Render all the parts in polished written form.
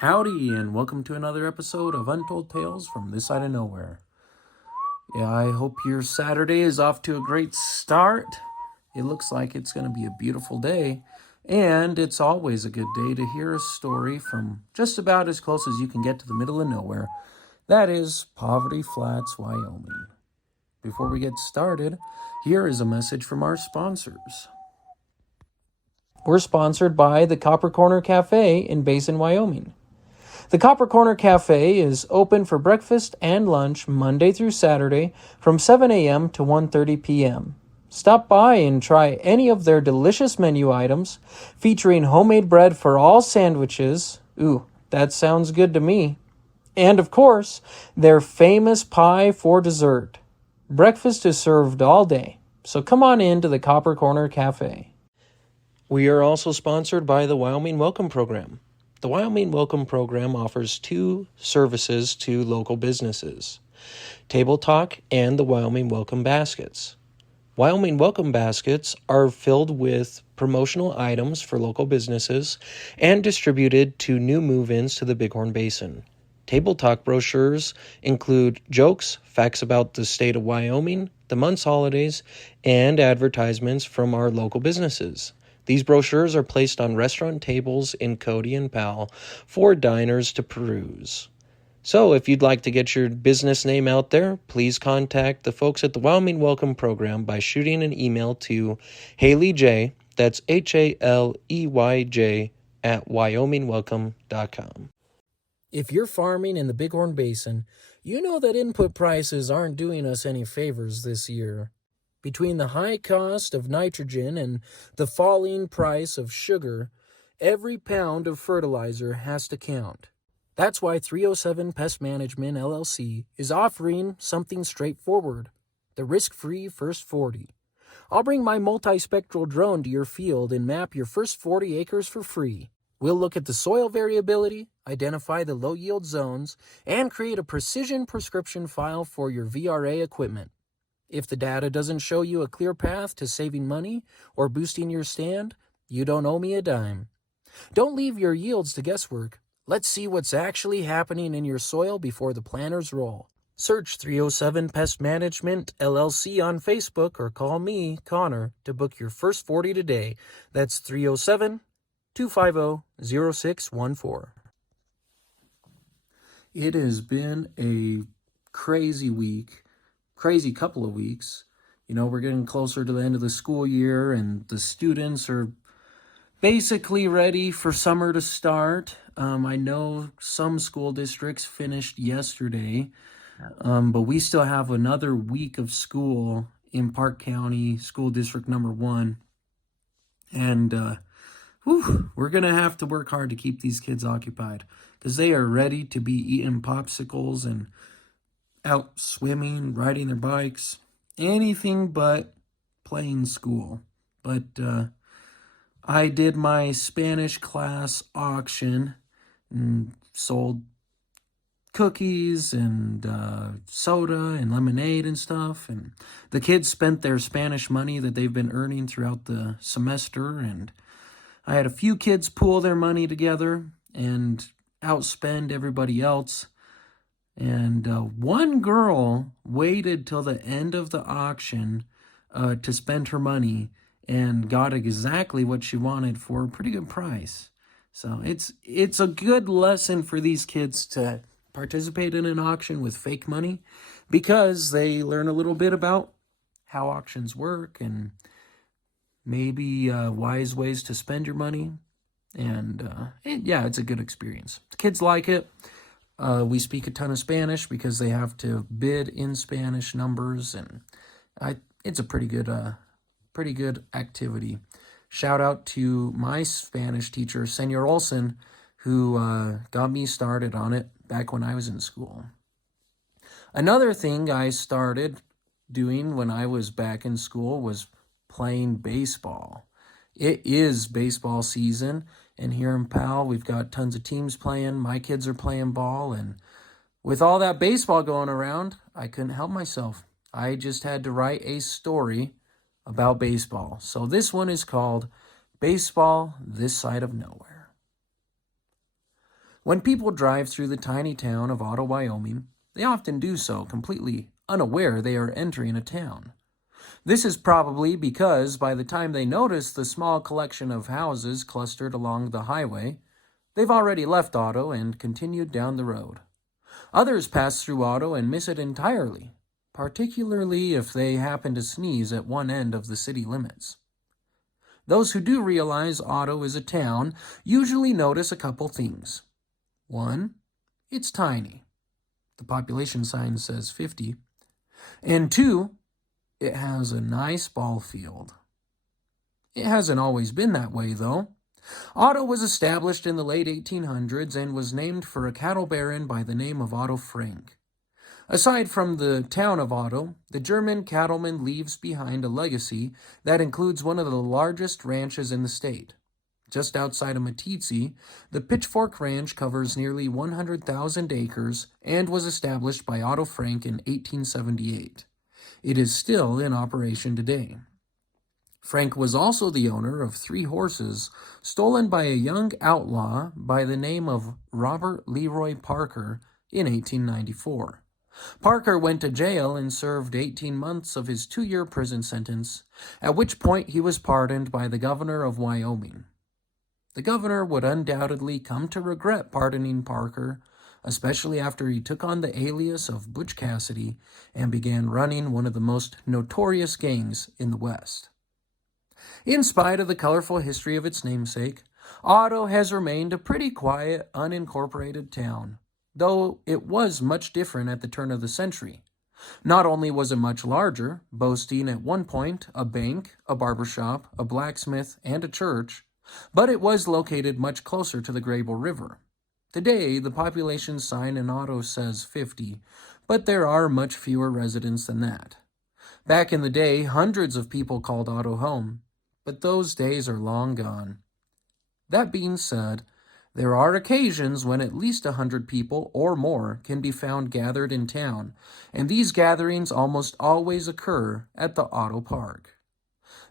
Howdy, and welcome to another episode of Untold Tales from this side of nowhere. Yeah, I hope your Saturday is off to a great start. It looks like it's going to be a beautiful day, and it's always a good day to hear a story from just about as close as you can get to the middle of nowhere. That is Poverty Flats, Wyoming. Before we get started, here is a message from our sponsors. We're sponsored by the Copper Corner Cafe in Basin, Wyoming. The Copper Corner Cafe is open for breakfast and lunch Monday through Saturday from 7 a.m. to 1:30 p.m. Stop by and try any of their delicious menu items featuring homemade bread for all sandwiches. Ooh, that sounds good to me. And of course, their famous pie for dessert. Breakfast is served all day, so come on in to the Copper Corner Cafe. We are also sponsored by the Wyoming Welcome Program. The Wyoming Welcome Program offers two services to local businesses: Table Talk and the Wyoming Welcome Baskets. Wyoming Welcome Baskets are filled with promotional items for local businesses and distributed to new move-ins to the Bighorn Basin. Table Talk brochures include jokes, facts about the state of Wyoming, the month's holidays, and advertisements from our local businesses. These brochures are placed on restaurant tables in Cody and Powell for diners to peruse. So if you'd like to get your business name out there, please contact the folks at the Wyoming Welcome Program by shooting an email to Haley J, that's HALEYJ, at wyomingwelcome.com. If you're farming in the Bighorn Basin, you know that input prices aren't doing us any favors this year. Between the high cost of nitrogen and the falling price of sugar, every pound of fertilizer has to count. That's why 307 Pest Management LLC is offering something straightforward: the risk-free first 40. I'll bring my multispectral drone to your field and map your first 40 acres for free. We'll look at the soil variability, identify the low-yield zones, and create a precision prescription file for your VRA equipment. If the data doesn't show you a clear path to saving money or boosting your stand, you don't owe me a dime. Don't leave your yields to guesswork. Let's see what's actually happening in your soil before the planners roll. Search 307 Pest Management LLC on Facebook or call me, Connor, to book your first 40 today. That's 307-250-0614. It has been a crazy couple of weeks. You know, we're getting closer to the end of the school year, and the students are basically ready for summer to start. I know some school districts finished yesterday, but we still have another week of school in Park County School District number 1. And we're going to have to work hard to keep these kids occupied because they are ready to be eating popsicles and out swimming, riding their bikes, anything but playing school. But I did my Spanish class auction and sold cookies and soda and lemonade and stuff. And the kids spent their Spanish money that they've been earning throughout the semester. And I had a few kids pool their money together and outspend everybody else. And one girl waited till the end of the auction to spend her money and got exactly what she wanted for a pretty good price. So it's a good lesson for these kids to participate in an auction with fake money, because they learn a little bit about how auctions work and maybe wise ways to spend your money. And it's a good experience. The kids like it. We speak a ton of Spanish because they have to bid in Spanish numbers, and it's a pretty good activity. Shout out to my Spanish teacher, Senor Olson, who got me started on it back when I was in school. Another thing I started doing when I was back in school was playing baseball. It is baseball season, and here in Powell, we've got tons of teams playing. My kids are playing ball, and with all that baseball going around, I couldn't help myself. I just had to write a story about baseball. So this one is called Baseball This Side of Nowhere. When people drive through the tiny town of Otto, Wyoming, they often do so completely unaware they are entering a town. This is probably because by the time they notice the small collection of houses clustered along the highway, they've already left Otto and continued down the road. Others pass through Otto and miss it entirely, particularly if they happen to sneeze at one end of the city limits. Those who do realize Otto is a town usually notice a couple things. One, it's tiny. The population sign says 50. And two, it has a nice ball field. It hasn't always been that way, though. Otto was established in the late 1800s and was named for a cattle baron by the name of Otto Frank. Aside from the town of Otto, the German cattleman leaves behind a legacy that includes one of the largest ranches in the state. Just outside of Meeteetse, the Pitchfork Ranch covers nearly 100,000 acres and was established by Otto Frank in 1878. It is still in operation today. Frank was also the owner of 3 horses stolen by a young outlaw by the name of Robert Leroy Parker in 1894. Parker went to jail and served 18 months of his 2-year prison sentence, at which point he was pardoned by the governor of Wyoming. The governor would undoubtedly come to regret pardoning Parker, especially after he took on the alias of Butch Cassidy and began running one of the most notorious gangs in the West. In spite of the colorful history of its namesake, Otto has remained a pretty quiet, unincorporated town, though it was much different at the turn of the century. Not only was it much larger, boasting at one point a bank, a barbershop, a blacksmith, and a church, but it was located much closer to the Grable River. Today, the population sign in Otto says 50, but there are much fewer residents than that. Back in the day, hundreds of people called Otto home, but those days are long gone. That being said, there are occasions when at least 100 people or more can be found gathered in town, and these gatherings almost always occur at the Otto Park.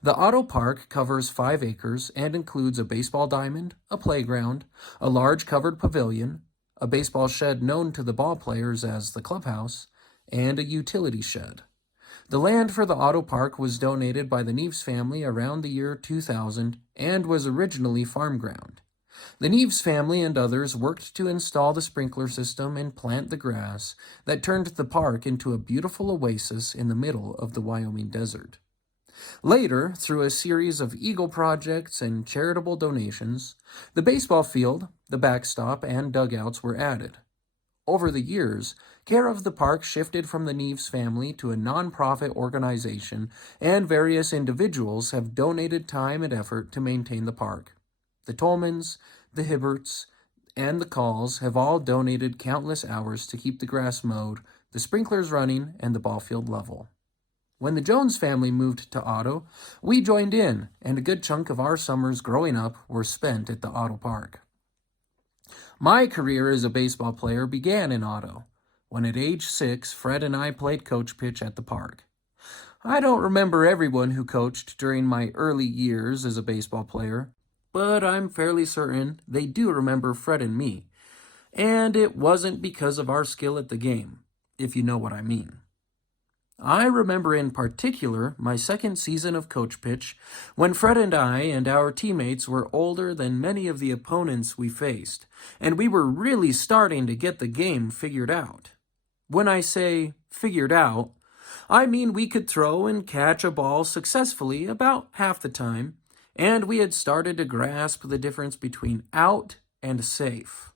The Otto Park covers 5 acres and includes a baseball diamond, a playground, a large covered pavilion, a baseball shed known to the ball players as the clubhouse, and a utility shed. The land for the Otto Park was donated by the Neves family around the year 2000 and was originally farm ground. The Neves family and others worked to install the sprinkler system and plant the grass that turned the park into a beautiful oasis in the middle of the Wyoming desert. Later, through a series of Eagle projects and charitable donations, the baseball field, the backstop, and dugouts were added. Over the years, care of the park shifted from the Neves family to a nonprofit organization, and various individuals have donated time and effort to maintain the park. The Tolmans, the Hibberts, and the Calls have all donated countless hours to keep the grass mowed, the sprinklers running, and the ball field level. When the Jones family moved to Otto, we joined in, and a good chunk of our summers growing up were spent at the Otto Park. My career as a baseball player began in Otto, when at age 6, Fred and I played coach pitch at the park. I don't remember everyone who coached during my early years as a baseball player, but I'm fairly certain they do remember Fred and me, and it wasn't because of our skill at the game, if you know what I mean. I remember in particular my second season of coach pitch, when Fred and I and our teammates were older than many of the opponents we faced, and we were really starting to get the game figured out. When I say figured out, I mean we could throw and catch a ball successfully about half the time, and we had started to grasp the difference between out and safe.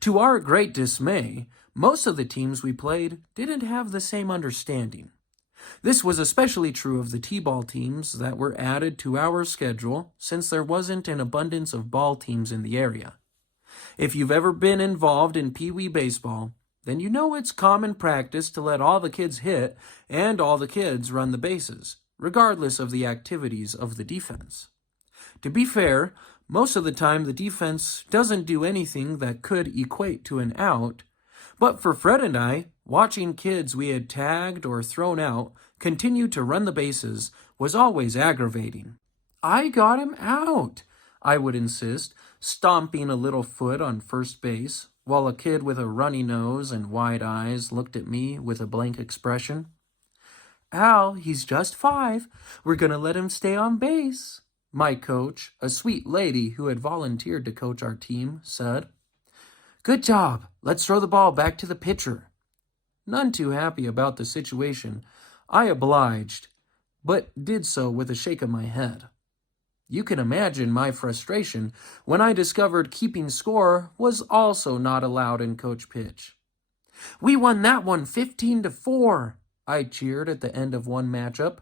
To our great dismay, most of the teams we played didn't have the same understanding. This was especially true of the T-ball teams that were added to our schedule since there wasn't an abundance of ball teams in the area. If you've ever been involved in Pee Wee baseball, then you know it's common practice to let all the kids hit and all the kids run the bases, regardless of the activities of the defense. To be fair, most of the time the defense doesn't do anything that could equate to an out, but for Fred and I, watching kids we had tagged or thrown out continue to run the bases was always aggravating. I got him out. I would insist, stomping a little foot on first base, while a kid with a runny nose and wide eyes looked at me with a blank expression. Al, he's just 5. We're going to let him stay on base, my coach, a sweet lady who had volunteered to coach our team, said. Good job. Let's throw the ball back to the pitcher. None too happy about the situation, I obliged, but did so with a shake of my head. You can imagine my frustration when I discovered keeping score was also not allowed in coach pitch. We won that one 15-4, I cheered at the end of one matchup.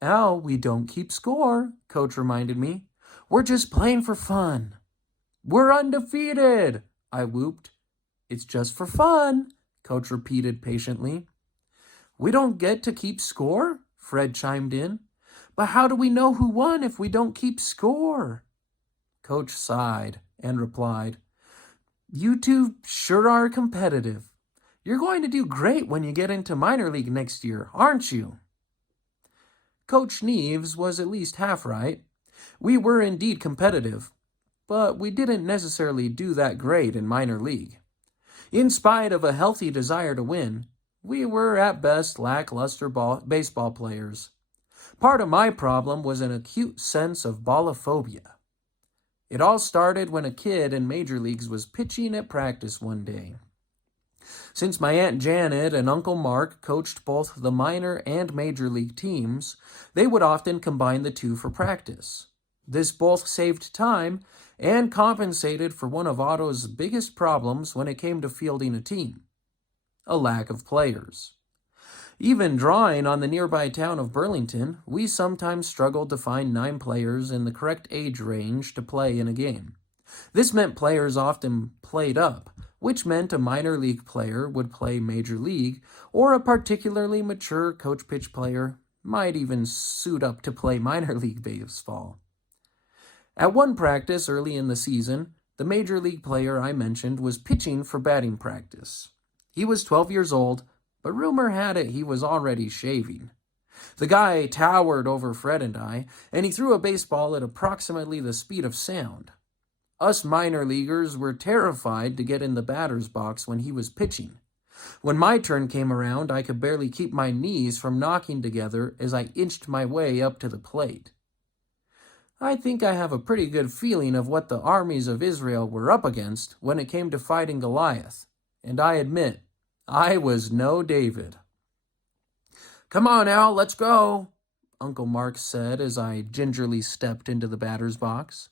Al, we don't keep score, coach reminded me. We're just playing for fun. We're undefeated, I whooped. It's just for fun, coach repeated patiently. We don't get to keep score, Fred chimed in. But how do we know who won if we don't keep score? Coach sighed and replied, You two sure are competitive. You're going to do great when you get into minor league next year, aren't you? Coach Neves was at least half right. We were indeed competitive, but we didn't necessarily do that great in minor league. In spite of a healthy desire to win, we were at best lackluster baseball players. Part of my problem was an acute sense of ballophobia. It all started when a kid in major leagues was pitching at practice one day. Since my Aunt Janet and Uncle Mark coached both the minor and major league teams, they would often combine the two for practice. This both saved time and compensated for one of Otto's biggest problems when it came to fielding a team: a lack of players. Even drawing on the nearby town of Burlington, we sometimes struggled to find 9 players in the correct age range to play in a game. This meant players often played up, which meant a minor league player would play major league, or a particularly mature coach pitch player might even suit up to play minor league baseball. At one practice early in the season, the major league player I mentioned was pitching for batting practice. He was 12 years old, but rumor had it he was already shaving. The guy towered over Fred and I, and he threw a baseball at approximately the speed of sound. Us minor leaguers were terrified to get in the batter's box when he was pitching. When my turn came around, I could barely keep my knees from knocking together as I inched my way up to the plate. I think I have a pretty good feeling of what the armies of Israel were up against when it came to fighting Goliath, and I admit, I was no David. Come on, Al, let's go, Uncle Mark said as I gingerly stepped into the batter's box.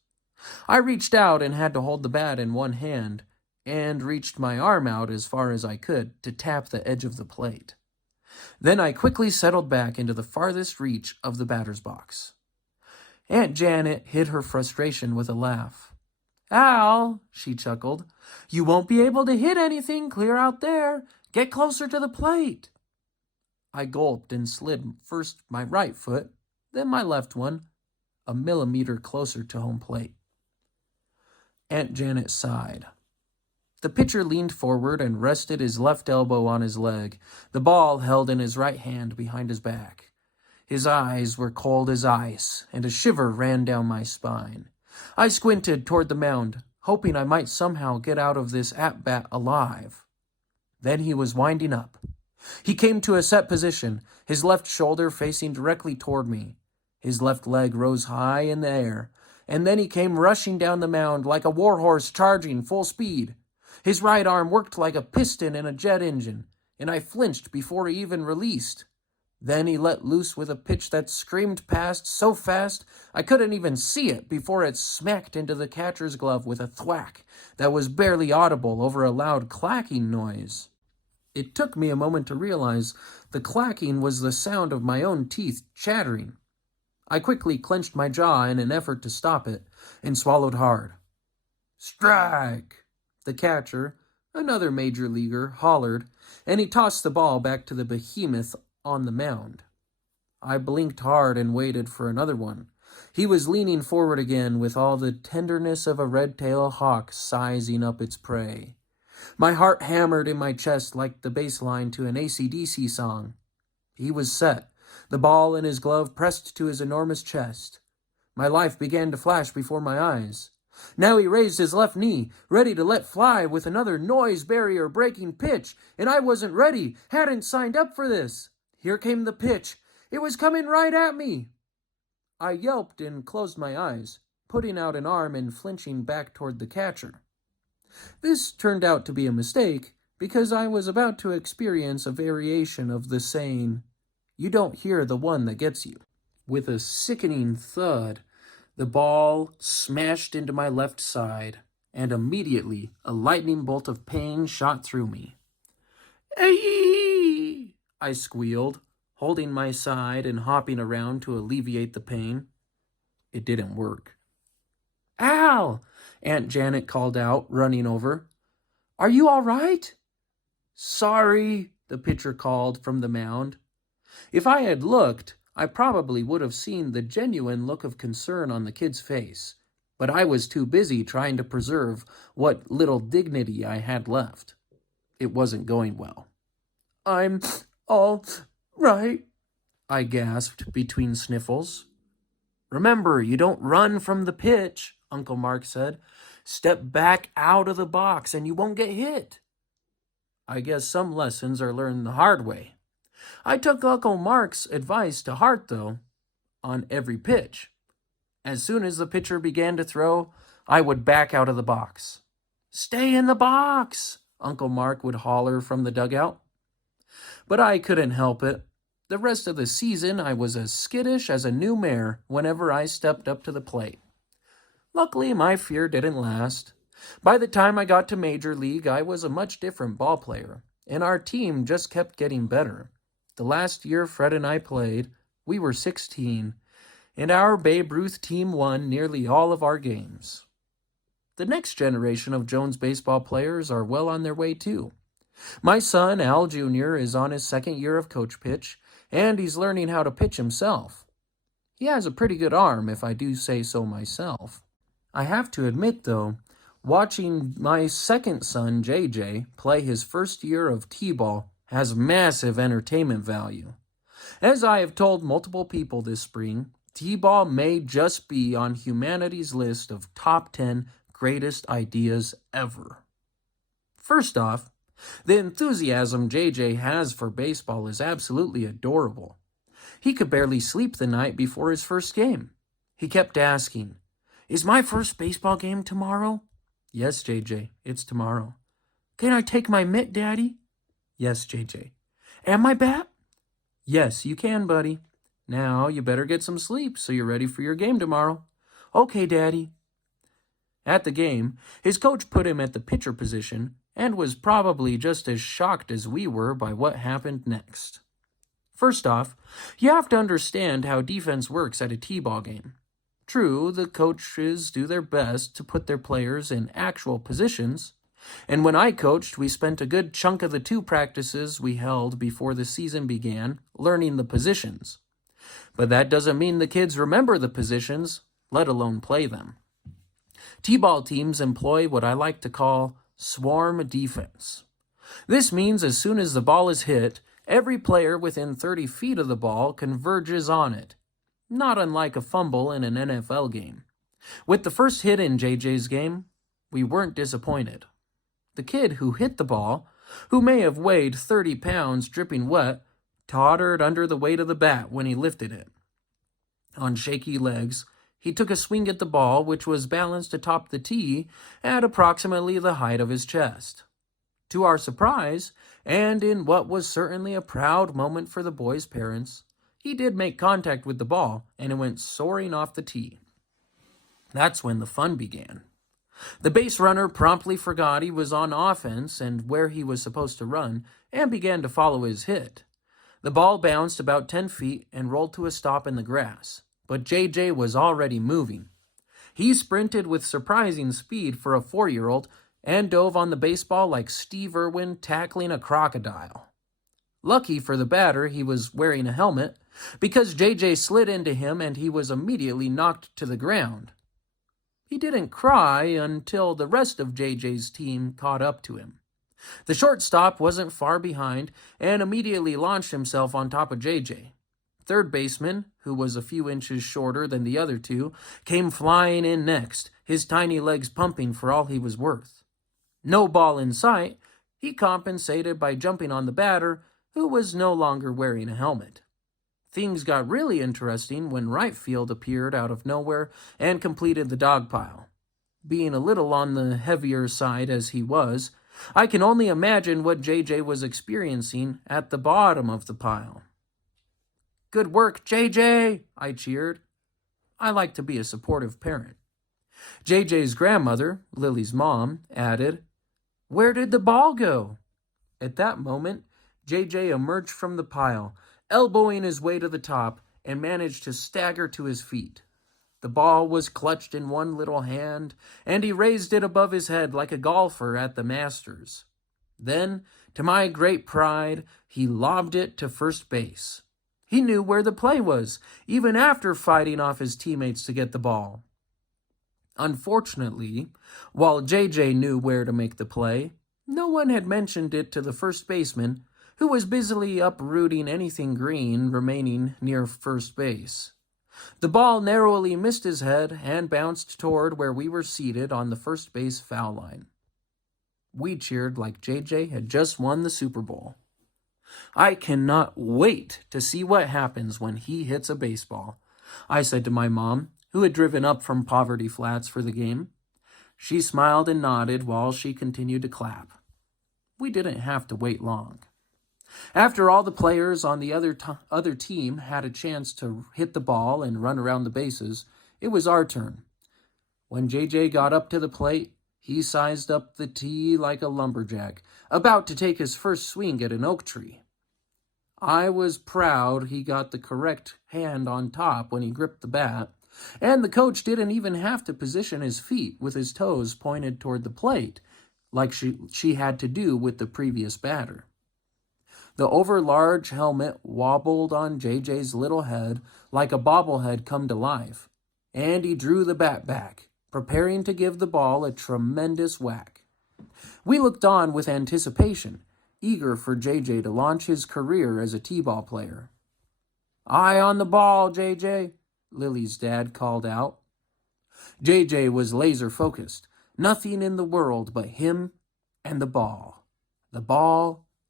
I reached out and had to hold the bat in one hand, and reached my arm out as far as I could to tap the edge of the plate. Then I quickly settled back into the farthest reach of the batter's box. Aunt Janet hid her frustration with a laugh. Al, she chuckled, you won't be able to hit anything clear out there. Get closer to the plate. I gulped and slid first my right foot, then my left one, a millimeter closer to home plate. Aunt Janet sighed. The pitcher leaned forward and rested his left elbow on his leg, the ball held in his right hand behind his back. His eyes were cold as ice, and a shiver ran down my spine. I squinted toward the mound, hoping I might somehow get out of this at-bat alive. Then he was winding up. He came to a set position, his left shoulder facing directly toward me. His left leg rose high in the air, and then he came rushing down the mound like a warhorse charging full speed. His right arm worked like a piston in a jet engine, and I flinched before he even released. Then he let loose with a pitch that screamed past so fast I couldn't even see it before it smacked into the catcher's glove with a thwack that was barely audible over a loud clacking noise. It took me a moment to realize the clacking was the sound of my own teeth chattering. I quickly clenched my jaw in an effort to stop it and swallowed hard. Strike! The catcher, another major leaguer, hollered, and he tossed the ball back to the behemoth on the mound. I blinked hard and waited for another one. He was leaning forward again with all the tenderness of a red-tailed hawk sizing up its prey. My heart hammered in my chest like the bass line to an AC/DC song. He was set, the ball in his glove pressed to his enormous chest. My life began to flash before my eyes. Now he raised his left knee, ready to let fly with another noise barrier breaking pitch, and I wasn't ready, hadn't signed up for this. Here came the pitch. It was coming right at me. I yelped and closed my eyes, putting out an arm and flinching back toward the catcher. This turned out to be a mistake, because I was about to experience a variation of the saying, "You don't hear the one that gets you." With a sickening thud, the ball smashed into my left side, and immediately a lightning bolt of pain shot through me. "Ay!" I squealed, holding my side and hopping around to alleviate the pain. It didn't work. "Al!" Aunt Janet called out, running over. "Are you all right?" "Sorry," the pitcher called from the mound. If I had looked, I probably would have seen the genuine look of concern on the kid's face, but I was too busy trying to preserve what little dignity I had left. It wasn't going well. "I'm all right," I gasped between sniffles. "Remember, you don't run from the pitch," Uncle Mark said. "Step back out of the box and you won't get hit." I guess some lessons are learned the hard way. I took Uncle Mark's advice to heart, though, on every pitch. As soon as the pitcher began to throw, I would back out of the box. "Stay in the box," Uncle Mark would holler from the dugout. But I couldn't help it. The rest of the season, I was as skittish as a new mare whenever I stepped up to the plate. Luckily, my fear didn't last. By the time I got to Major League, I was a much different ball player, and our team just kept getting better. The last year Fred and I played, we were 16, and our Babe Ruth team won nearly all of our games. The next generation of Jones baseball players are well on their way too. My son, Al Jr., is on his second year of coach pitch, and he's learning how to pitch himself. He has a pretty good arm, if I do say so myself. I have to admit, though, watching my second son, JJ, play his first year of t-ball has massive entertainment value. As I have told multiple people this spring, t-ball may just be on humanity's list of top 10 greatest ideas ever. First off, the enthusiasm JJ has for baseball is absolutely adorable. He could barely sleep the night before his first game. He kept asking, "Is my first baseball game tomorrow?" "Yes, JJ, it's tomorrow." "Can I take my mitt, Daddy?" "Yes, JJ." "And my bat?" "Yes, you can, buddy. Now you better get some sleep so you're ready for your game tomorrow." "Okay, Daddy." At the game, his coach put him at the pitcher position and was probably just as shocked as we were by what happened next. First off, you have to understand how defense works at a t-ball game. True, the coaches do their best to put their players in actual positions, and when I coached, we spent a good chunk of the 2 practices we held before the season began learning the positions. But that doesn't mean the kids remember the positions, let alone play them. T-ball teams employ what I like to call swarm defense. This means as soon as the ball is hit, every player within 30 feet of the ball converges on it, not unlike a fumble in an NFL game. With the first hit in JJ's game, we weren't disappointed. The kid who hit the ball, who may have weighed 30 pounds dripping wet, tottered under the weight of the bat when he lifted it. On shaky legs, he took a swing at the ball, which was balanced atop the tee at approximately the height of his chest. To our surprise, and in what was certainly a proud moment for the boy's parents, he did make contact with the ball, and it went soaring off the tee. That's when the fun began. The base runner promptly forgot he was on offense and where he was supposed to run, and began to follow his hit. The ball bounced about 10 feet and rolled to a stop in the grass, but JJ was already moving. He sprinted with surprising speed for a 4-year-old and dove on the baseball like Steve Irwin tackling a crocodile. Lucky for the batter, he was wearing a helmet, because JJ slid into him and he was immediately knocked to the ground. He didn't cry until the rest of JJ's team caught up to him. The shortstop wasn't far behind and immediately launched himself on top of JJ. third baseman, who was a few inches shorter than the other two, came flying in next, his tiny legs pumping for all he was worth. No ball in sight, he compensated by jumping on the batter, who was no longer wearing a helmet. Things got really interesting when right field appeared out of nowhere and completed the dog pile. Being a little on the heavier side as he was, I can only imagine what JJ was experiencing at the bottom of the pile. "Good work, JJ!" I cheered. I like to be a supportive parent. JJ's grandmother, Lily's mom, added, "Where did the ball go?" At that moment, JJ emerged from the pile, elbowing his way to the top, and managed to stagger to his feet. The ball was clutched in one little hand, and he raised it above his head like a golfer at the Masters. Then, to my great pride, he lobbed it to first base. He knew where the play was, even after fighting off his teammates to get the ball. Unfortunately, while JJ knew where to make the play, no one had mentioned it to the first baseman, who was busily uprooting anything green remaining near first base. The ball narrowly missed his head and bounced toward where we were seated on the first base foul line. We cheered like JJ had just won the Super Bowl. "I cannot wait to see what happens when he hits a baseball," I said to my mom, who had driven up from Poverty Flats for the game. She smiled and nodded while she continued to clap. We didn't have to wait long. After all the players on the other team had a chance to hit the ball and run around the bases, it was our turn. When JJ got up to the plate, he sized up the tee like a lumberjack, about to take his first swing at an oak tree. I was proud he got the correct hand on top when he gripped the bat, and the coach didn't even have to position his feet with his toes pointed toward the plate, like she had to do with the previous batter. The overlarge helmet wobbled on JJ's little head like a bobblehead come to life, and he drew the bat back, preparing to give the ball a tremendous whack. We looked on with anticipation, eager for JJ to launch his career as a t-ball player. "Eye on the ball, JJ," Lily's dad called out. JJ was laser-focused, nothing in the world but him and the ball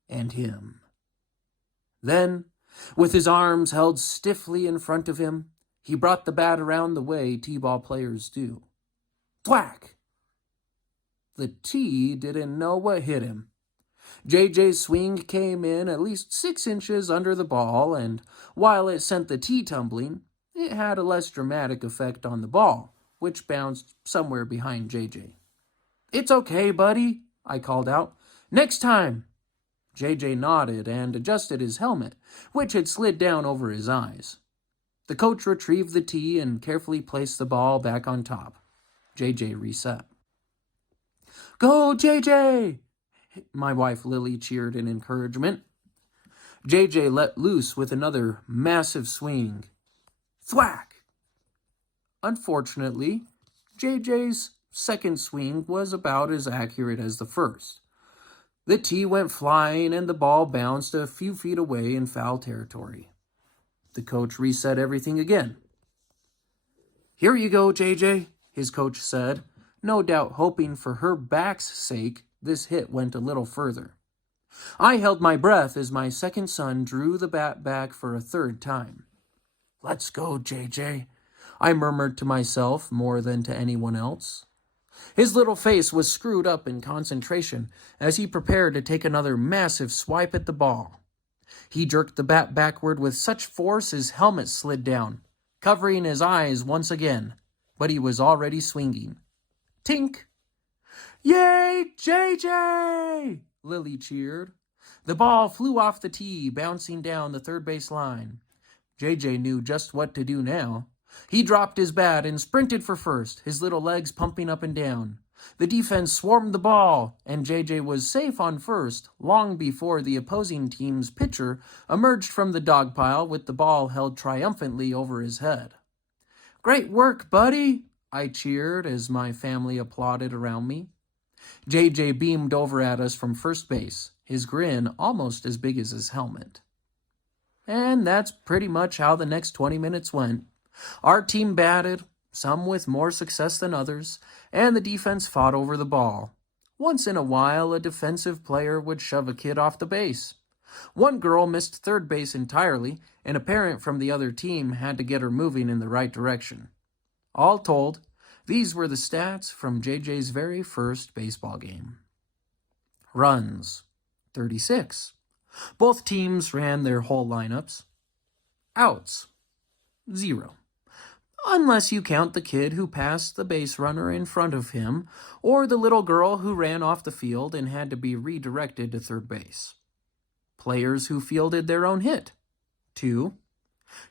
and him. Then, with his arms held stiffly in front of him, he brought the bat around the way t-ball players do. Thwack! The tee didn't know what hit him. JJ's swing came in at least 6 inches under the ball, and while it sent the tee tumbling, it had a less dramatic effect on the ball, which bounced somewhere behind JJ. "It's okay, buddy," I called out. "Next time." JJ nodded and adjusted his helmet, which had slid down over his eyes. The coach retrieved the tee and carefully placed the ball back on top. JJ reset. "Go, JJ!" My wife Lily cheered in encouragement. JJ let loose with another massive swing. Thwack! Unfortunately, JJ's second swing was about as accurate as the first. The tee went flying and the ball bounced a few feet away in foul territory. The coach reset everything again. "Here you go, JJ," his coach said, no doubt hoping for her back's sake this hit went a little further. I held my breath as my second son drew the bat back for a third time. "Let's go, JJ," I murmured to myself more than to anyone else. His little face was screwed up in concentration as he prepared to take another massive swipe at the ball. He jerked the bat backward with such force his helmet slid down, covering his eyes once again, but he was already swinging. Tink! "Yay, JJ!" Lily cheered. The ball flew off the tee, bouncing down the third base line. JJ knew just what to do now. He dropped his bat and sprinted for first, his little legs pumping up and down. The defense swarmed the ball, and JJ was safe on first long before the opposing team's pitcher emerged from the dog pile with the ball held triumphantly over his head. "Great work, buddy!" I cheered as my family applauded around me. JJ beamed over at us from first base, his grin almost as big as his helmet. And that's pretty much how the next 20 minutes went. Our team batted, some with more success than others, and the defense fought over the ball. Once in a while, a defensive player would shove a kid off the base. One girl missed third base entirely, and a parent from the other team had to get her moving in the right direction. All told, these were the stats from JJ's very first baseball game. Runs, 36. Both teams ran their whole lineups. Outs, 0. Unless you count the kid who passed the base runner in front of him, or the little girl who ran off the field and had to be redirected to third base. Players who fielded their own hit, 2.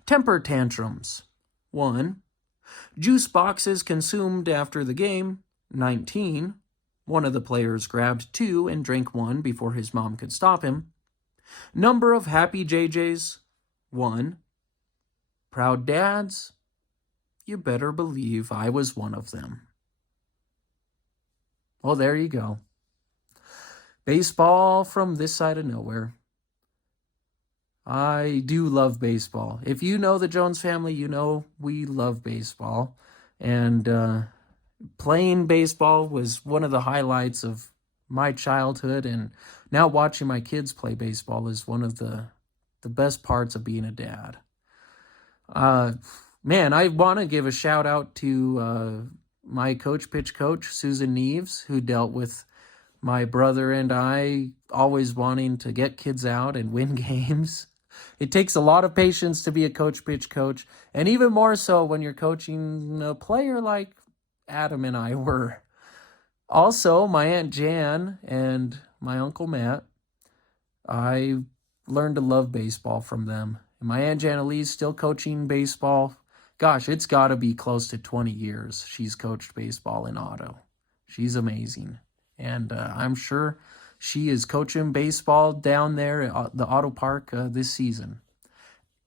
Temper tantrums, 1. Juice boxes consumed after the game, 19. One of the players grabbed 2 and drank 1 before his mom could stop him. Number of happy JJs, 1. Proud dads, you better believe I was one of them. Well, there you go. Baseball from this side of nowhere. I do love baseball. If you know the Jones family, you know we love baseball. And playing baseball was one of the highlights of my childhood. And now watching my kids play baseball is one of the best parts of being a dad. Man, I want to give a shout out to my pitch coach, Susan Neves, who dealt with my brother and I always wanting to get kids out and win games. It takes a lot of patience to be a pitch coach, and even more so when you're coaching a player like Adam and I were. Also, my Aunt Jan and my Uncle Matt, I learned to love baseball from them. And my Aunt Jan Lee's still coaching baseball. Gosh, it's got to be close to 20 years she's coached baseball in Otto. She's amazing. And I'm sure she is coaching baseball down there at the Otto Park this season.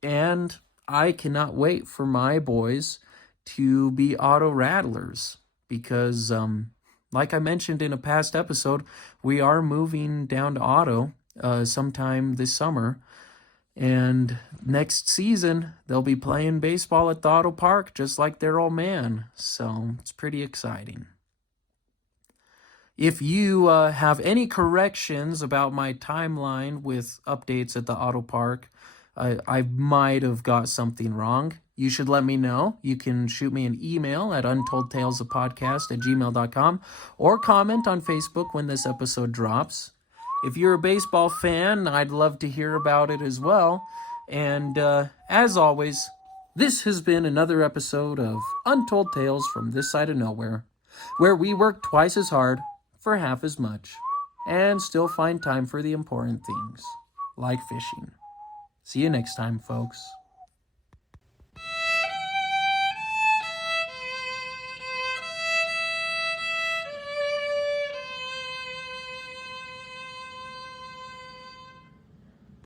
And I cannot wait for my boys to be Otto Rattlers because, like I mentioned in a past episode, we are moving down to Otto sometime this summer. And next season, they'll be playing baseball at the Otto Park just like their old man. So it's pretty exciting. If you have any corrections about my timeline with updates at the Otto Park, I might have got something wrong. You should let me know. You can shoot me an email at untoldtalesofpodcast@gmail.com or comment on Facebook when this episode drops. If you're a baseball fan, I'd love to hear about it as well. And as always, this has been another episode of Untold Tales from This Side of Nowhere, where we work twice as hard for half as much and still find time for the important things, like fishing. See you next time, folks.